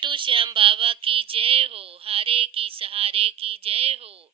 खाटू श्याम बाबा की जय हो, हारे की सहारे की जय हो।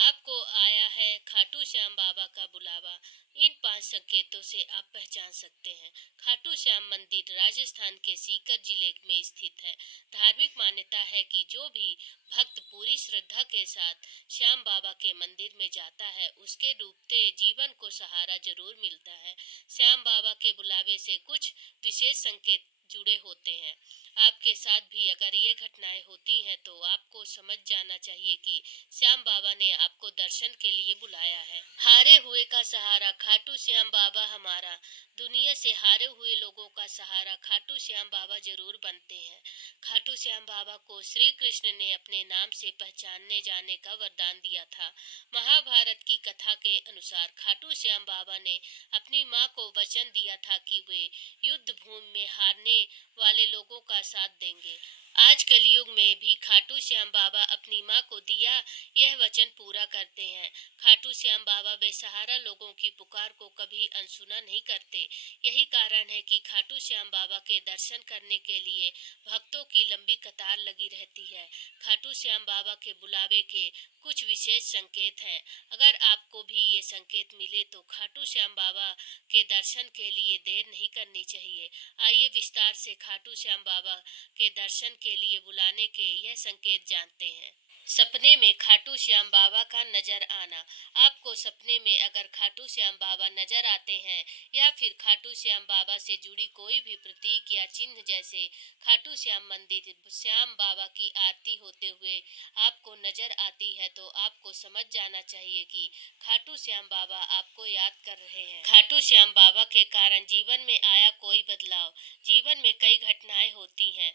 आपको आया है खाटू श्याम बाबा का बुलावा। इन 5 संकेतों से आप पहचान सकते हैं। खाटू श्याम मंदिर राजस्थान के सीकर जिले में स्थित है। धार्मिक मान्यता है कि जो भी भक्त पूरी श्रद्धा के साथ श्याम बाबा के मंदिर में जाता है, उसके डूबते जीवन को सहारा जरूर मिलता है। श्याम बाबा के बुलावे से कुछ विशेष संकेत जुड़े होते हैं। आपके साथ भी अगर ये घटनाएं होती हैं तो आपको समझ जाना चाहिए कि श्याम बाबा ने आपको दर्शन के लिए बुलाया है। हारे हुए का सहारा खाटू श्याम बाबा हमारा। दुनिया से हारे हुए लोगों का सहारा खाटू श्याम बाबा जरूर बनते हैं। खाटू श्याम बाबा को श्री कृष्ण ने अपने नाम से पहचानने जाने का वरदान दिया था। महाभारत की कथा के अनुसार खाटू श्याम बाबा ने अपनी माँ को वचन दिया था कि वे युद्ध भूमि में हारने वाले लोगों का साथ देंगे। आज कलयुग में भी खाटू श्याम बाबा अपनी माँ को दिया यह वचन पूरा करते हैं। खाटू श्याम बाबा बेसहारा लोगों की पुकार को कभी अनसुना नहीं करते। यही कारण है कि खाटू श्याम बाबा के दर्शन करने के लिए भक्तों की लंबी कतार लगी रहती है। खाटू श्याम बाबा के बुलावे के कुछ विशेष संकेत हैं। अगर आपको भी ये संकेत मिले तो खाटू श्याम बाबा के दर्शन के लिए देर नहीं करनी चाहिए। आइए विस्तार से खाटू श्याम बाबा के दर्शन के लिए बुलाने के यह संकेत जानते हैं। सपने में खाटू श्याम बाबा का नजर आना। आपको सपने में अगर खाटू श्याम बाबा नजर आते हैं या फिर खाटू श्याम बाबा से जुड़ी कोई भी प्रतीक या चिन्ह जैसे खाटू श्याम मंदिर श्याम बाबा की आरती होते हुए आपको नजर आती है तो आपको समझ जाना चाहिए कि खाटू श्याम बाबा आपको याद कर रहे हैं। खाटू श्याम बाबा के कारण जीवन में आया कोई बदलाव। जीवन में कई घटनाएं होती हैं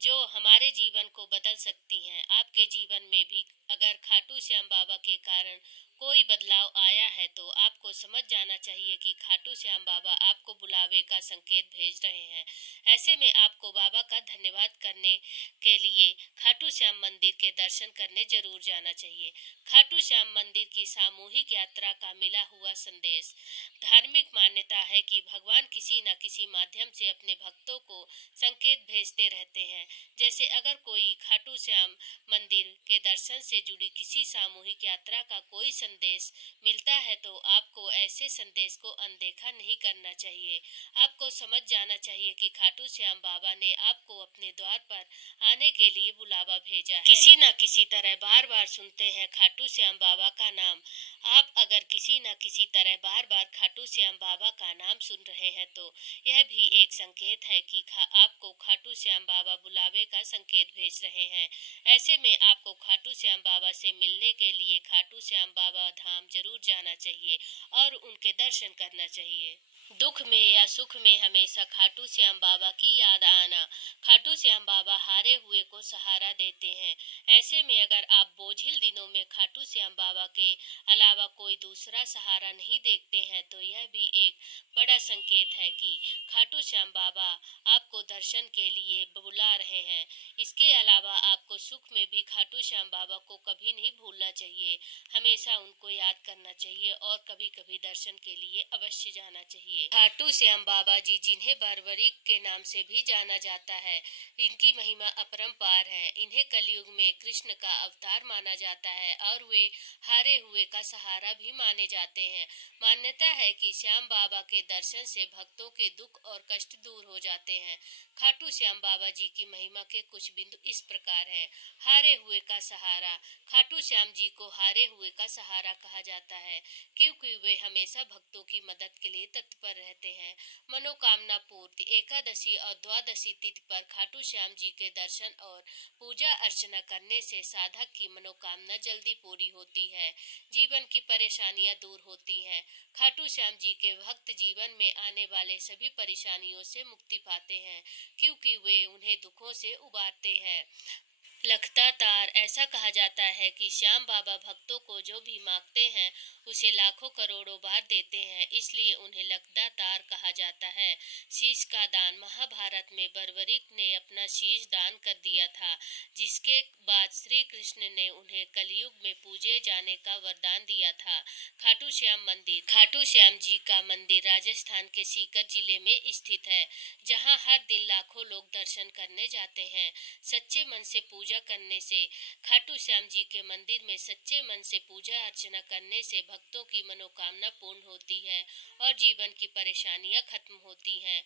जो हमारे जीवन को बदल सकती हैं। आपके जीवन में भी अगर खाटू श्याम बाबा के कारण कोई बदलाव आया है तो आपको समझ जाना चाहिए कि खाटू श्याम बाबा आपको बुलावे का संकेत भेज रहे हैं। ऐसे में आपको बाबा का धन्यवाद करने के लिए खाटू श्याम मंदिर के दर्शन करने जरूर जाना चाहिए। खाटू श्याम मंदिर की सामूहिक यात्रा का मिला हुआ संदेश। धार्मिक मान्यता है कि भगवान किसी न किसी माध्यम से अपने भक्तों को संकेत भेजते रहते हैं। जैसे अगर कोई खाटू श्याम मंदिर के दर्शन से जुड़ी किसी सामूहिक यात्रा का कोई संदेश मिलता है तो आपको ऐसे संदेश को अनदेखा नहीं करना चाहिए। आपको समझ जाना चाहिए कि खाटू श्याम बाबा ने आपको अपने द्वार पर आने के लिए बुलावा भेजा है। किसी न किसी तरह बार बार सुनते हैं खाटू श्याम बाबा का नाम। आप अगर किसी न किसी तरह बार बार खाटू श्याम बाबा का नाम सुन रहे हैं तो यह भी एक संकेत है कि आपको खाटू श्याम बाबा बुलावे का संकेत भेज रहे हैं। ऐसे में आपको खाटू श्याम बाबा से मिलने के लिए खाटू श्याम बाबा धाम जरूर जाना चाहिए और उनके दर्शन करना चाहिए। दुख में या सुख में हमेशा खाटू श्याम बाबा की याद आना। खाटू श्याम बाबा हारे हुए को सहारा देते हैं। ऐसे में अगर आप बोझिल दिनों में खाटू श्याम बाबा के अलावा कोई दूसरा सहारा नहीं देखते हैं तो यह भी एक बड़ा संकेत है कि खाटू श्याम बाबा आपको दर्शन के लिए बुला रहे हैं। इसके अलावा आपको सुख में भी खाटू श्याम बाबा को कभी नहीं भूलना चाहिए। हमेशा उनको याद करना चाहिए और कभी कभी दर्शन के लिए अवश्य जाना चाहिए। खाटू श्याम बाबा जी, जिन्हें बारवरिक के नाम से भी जाना जाता है, इनकी महिमा अपरंपार है। इन्हें कलयुग में कृष्ण का अवतार माना जाता है और वे हारे हुए का सहारा भी माने जाते हैं। मान्यता है कि श्याम बाबा के दर्शन से भक्तों के दुख और कष्ट दूर हो जाते हैं। खाटू श्याम बाबा जी की महिमा के कुछ बिंदु इस प्रकार हैं। हारे हुए का सहारा। खाटू श्याम जी को हारे हुए का सहारा कहा जाता है क्योंकि वे हमेशा भक्तों की मदद के लिए तत्पर रहते हैं। मनोकामना पूर्ति। एकादशी और द्वादशी तिथि पर खाटू श्याम जी के दर्शन और पूजा अर्चना करने से साधक की मनोकामना जल्दी पूरी होती है। जीवन की परेशानियां दूर होती हैं। खाटू श्याम जी के भक्त जीवन में आने वाले सभी परेशानियों से मुक्ति पाते हैं क्योंकि वे उन्हें दुखों से उबारते हैं। लखता तार। ऐसा कहा जाता है कि श्याम बाबा भक्तों को जो भी मांगते हैं उसे लाखों करोड़ों बार देते हैं, इसलिए उन्हें लखता तार कहा जाता है। शीश का दान। महाभारत में बर्बरीक ने अपना शीश दान कर दिया था, जिसके बाद श्री कृष्ण ने उन्हें कलयुग में पूजे जाने का वरदान दिया था। खाटू श्याम मंदिर। खाटू श्याम जी का मंदिर राजस्थान के सीकर जिले में स्थित है, जहां हर दिन लाखों लोग दर्शन करने जाते हैं। सच्चे मन से पूजा करने से, खाटू श्याम जी के मंदिर में सच्चे मन से पूजा अर्चना करने से भक्तों की मनोकामना पूर्ण होती है और जीवन की परेशानियां खत्म होती हैं।